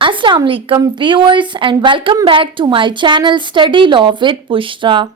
Assalamu alaikum viewers and welcome back to my channel Study Law with Bushra.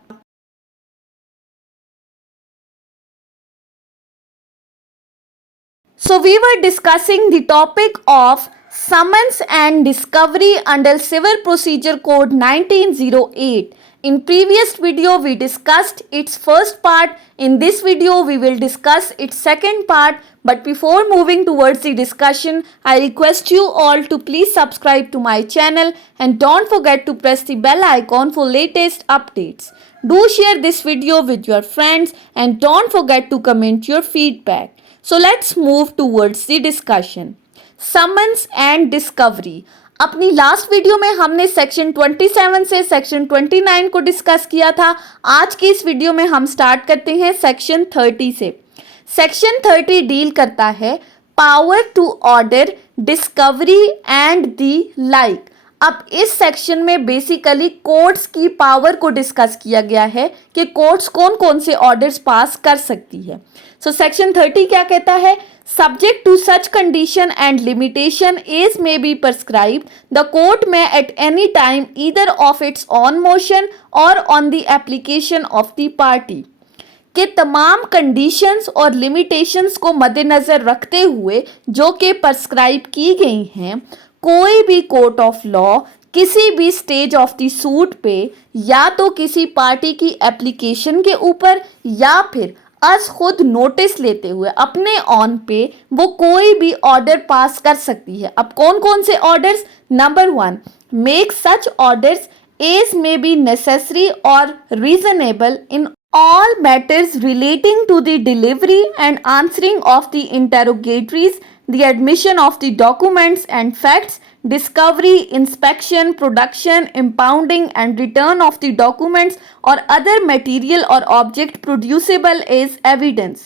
So we were discussing the topic of summons and discovery under Civil Procedure Code 1908. In previous video we discussed its first part. In this video we will discuss its second part. But before moving towards the discussion, I request you all to please subscribe to my channel and don't forget to press the bell icon for latest updates. Do share this video with your friends and don't forget to comment your feedback. So let's move towards the discussion. Summons and discovery. अपनी last video में हमने section 27 से section 29 को discuss किया था. आज की इस वीडियो में हम स्टार्ट करते हैं सेक्शन 30 से. सेक्शन 30 डील करता है power to order, discovery and the like. अब इस सेक्शन में बेसिकली कोर्ट्स की पावर को डिस्कस किया गया है कि कोर्ट्स कौन कौन से ऑर्डर्स पास कर सकती है. सो सेक्शन 30 क्या कहता है? Subject to such condition and limitation as may be prescribed, the court में at any time either of its own motion और on the application of the party के तमाम कंडीशंस और लिमिटेशंस को मद्देनज़र रखते हुए जो कि prescribe की गई हैं, कोई भी कोर्ट ऑफ लॉ किसी भी स्टेज ऑफ द सूट पे या तो किसी पार्टी की एप्लीकेशन के ऊपर या फिर अस खुद नोटिस लेते हुए अपने ऑन पे वो कोई भी ऑर्डर पास कर सकती है. अब कौन कौन से orders? Number 1, make such orders as may be necessary और reasonable in all matters relating to the delivery and answering of the interrogatories, the admission of the documents and facts, discovery, inspection, production, impounding and return of the documents or other material or object producible as evidence.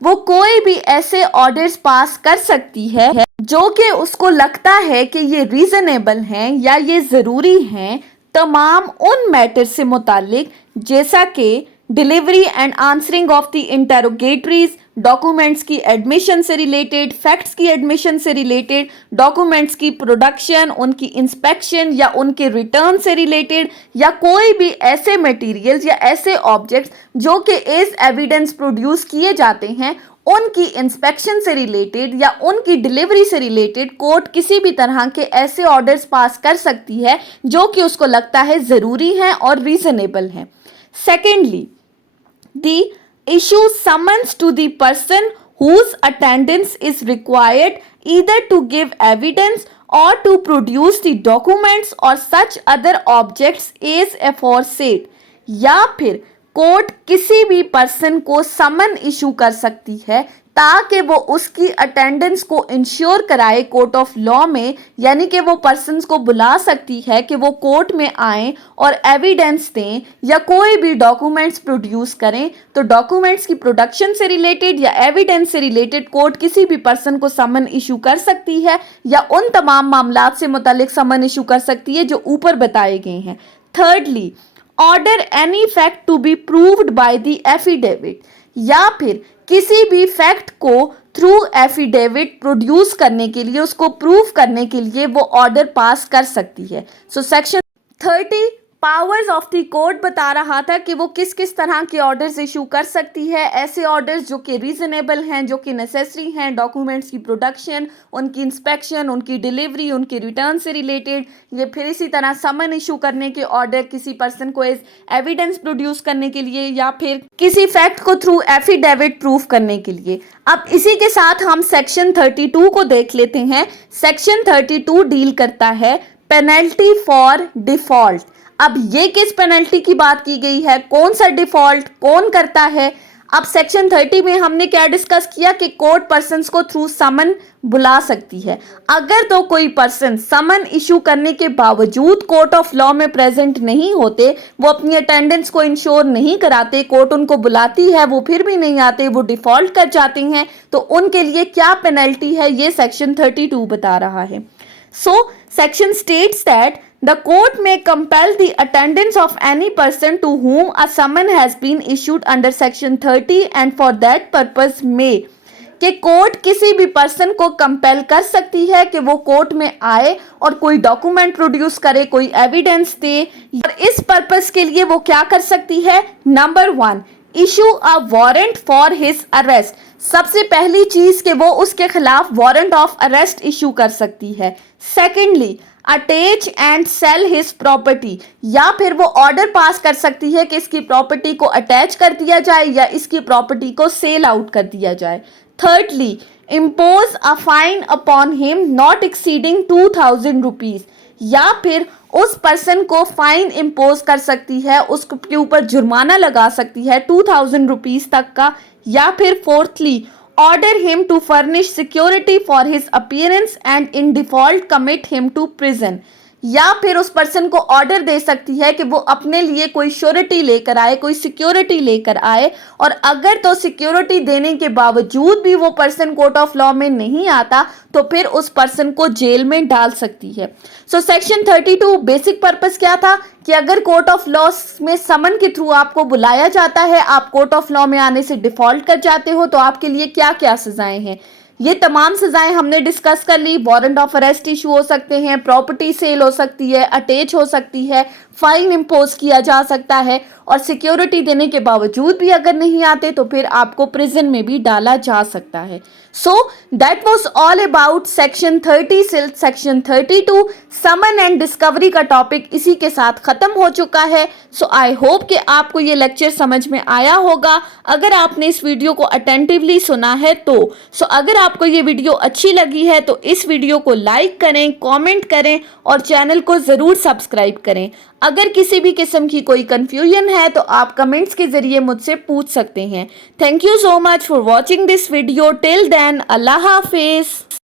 वो कोई भी ऐसे orders pass कर सकती है जो कि उसको लगता है कि ये रीजनेबल हैं या ये ज़रूरी हैं तमाम उन मैटर से मुतालिक जैसा कि delivery and answering of the interrogatories, documents की एडमिशन से रिलेटेड, फैक्ट्स की एडमिशन से रिलेटेड, डॉक्यूमेंट्स की प्रोडक्शन, उनकी इंस्पेक्शन या उनके रिटर्न से रिलेटेड, या कोई भी ऐसे मटेरियल्स या ऐसे ऑब्जेक्ट्स जो कि एज एविडेंस प्रोड्यूस किए जाते हैं, उनकी इंस्पेक्शन से रिलेटेड या उनकी डिलीवरी से रिलेटेड कोर्ट किसी भी तरह के ऐसे ऑर्डर्स पास कर सकती है जो कि उसको लगता है ज़रूरी हैं और रीजनेबल हैं. Secondly, the issue summons to the person whose attendance is required either to give evidence or to produce the documents or such other objects as aforesaid. या फिर कोर्ट किसी भी पर्सन को समन इशू कर सकती है ताकि वो उसकी अटेंडेंस को इंश्योर कराए कोर्ट ऑफ लॉ में, यानी कि वो पर्सन्स को बुला सकती है कि वो कोर्ट में आएँ और एविडेंस दें या कोई भी डॉक्यूमेंट्स प्रोड्यूस करें. तो डॉक्यूमेंट्स की प्रोडक्शन से रिलेटेड या एविडेंस से रिलेटेड कोर्ट किसी भी पर्सन को समन इशू कर सकती है या उन तमाम मामलात से मुतालिक समन इशू कर सकती है जो ऊपर बताए गए हैं. Thirdly, order any fact to be proved by the affidavit, या फिर किसी भी फैक्ट को थ्रू एफिडेविट प्रोड्यूस करने के लिए, उसको प्रूव करने के लिए वो ऑर्डर पास कर सकती है. So section 30 powers of the court बता रहा था कि वो किस किस तरह के ऑर्डर्स इशू कर सकती है. ऐसे ऑर्डर्स जो कि रीजनेबल हैं, जो कि नेसेसरी हैं, डॉक्यूमेंट्स की प्रोडक्शन, उनकी इंस्पेक्शन, उनकी डिलीवरी, उनके रिटर्न से रिलेटेड, ये फिर इसी तरह समन इशू करने के ऑर्डर किसी पर्सन को एज एविडेंस प्रोड्यूस करने के लिए या फिर किसी फैक्ट को थ्रू एफिडेविट प्रूफ करने के लिए. अब इसी के साथ हम सेक्शन 32 को देख लेते हैं. सेक्शन 32 डील करता है पेनल्टी फॉर डिफॉल्ट. अब ये किस पेनल्टी की बात की गई है? कौन सा डिफॉल्ट कौन करता है? अब सेक्शन 30 में हमने क्या डिस्कस किया कि कोर्ट पर्सन्स को थ्रू समन बुला सकती है. अगर तो कोई पर्सन समन इशू करने के बावजूद कोर्ट ऑफ लॉ में प्रेजेंट नहीं होते, वो अपनी अटेंडेंस को इंश्योर नहीं कराते, कोर्ट उनको बुलाती है वो फिर भी नहीं आते, वो डिफॉल्ट कर जाते हैं, तो उनके लिए क्या पेनल्टी है ये सेक्शन 32 बता रहा है. So section states that the court may compel the attendance of any person to whom a summon has been issued under section 30 and for that purpose may कि कोर्ट किसी भी पर्सन को compel कर सकती है कि वो कोर्ट में आए और कोई डॉक्यूमेंट प्रोड्यूस करे, कोई एविडेंस दे। और इस पर्पस के लिए वो क्या कर सकती है? Number 1, issue a warrant for his arrest. सबसे पहली चीज कि वो उसके खिलाफ वारंट ऑफ अरेस्ट इशू कर सकती है। Secondly, attach and sell his property, या फिर वो ऑर्डर पास कर सकती है कि इसकी प्रॉपर्टी को अटैच कर दिया जाए या इसकी प्रॉपर्टी को सेल आउट कर दिया जाए। Thirdly, impose a fine upon him not exceeding 2000 rupees, या फिर उस पर्सन को फाइन इम्पोज कर सकती है, उसके ऊपर जुर्माना लगा सकती है 2000 रुपीज तक का। या फिर fourthly, order him to furnish security for his appearance and in default commit him to prison, या फिर उस पर्सन को ऑर्डर दे सकती है कि वो अपने लिए कोई श्योरिटी लेकर आए, कोई सिक्योरिटी लेकर आए, और अगर तो सिक्योरिटी देने के बावजूद भी वो पर्सन कोर्ट ऑफ लॉ में नहीं आता तो फिर उस पर्सन को जेल में डाल सकती है। सो सेक्शन 32 बेसिक पर्पस क्या था कि अगर कोर्ट ऑफ लॉ में समन के थ्रू आपको बुलाया जाता है, आप कोर्ट ऑफ लॉ में आने से डिफॉल्ट कर जाते हो, तो आपके लिए क्या क्या सजाएं हैं। ये तमाम सजाएं हमने डिस्कस कर ली। वारंट ऑफ अरेस्ट इशू हो सकते हैं, प्रॉपर्टी सेल हो सकती है, अटैच हो सकती है, फाइन इम्पोज किया जा सकता है, और सिक्योरिटी देने के बावजूद भी अगर नहीं आते तो फिर आपको प्रिजन में भी डाला जा सकता है। So that was all about section 30 से सेक्शन 32। समन एंड डिस्कवरी का टॉपिक इसी के साथ खत्म हो चुका है। सो आई होप कि आपको ये लेक्चर समझ में आया होगा अगर आपने इस वीडियो को अटेंटिवली सुना है तो। सो अगर आपको ये वीडियो अच्छी लगी है तो इस वीडियो को लाइक करें, कमेंट करें और चैनल को ज़रूर सब्सक्राइब करें। अगर किसी भी किस्म की कोई कंफ्यूजन है तो आप कमेंट्स के ज़रिए मुझसे पूछ सकते हैं। Thank you so much for watching this video. Till then, Allah हाफिज़।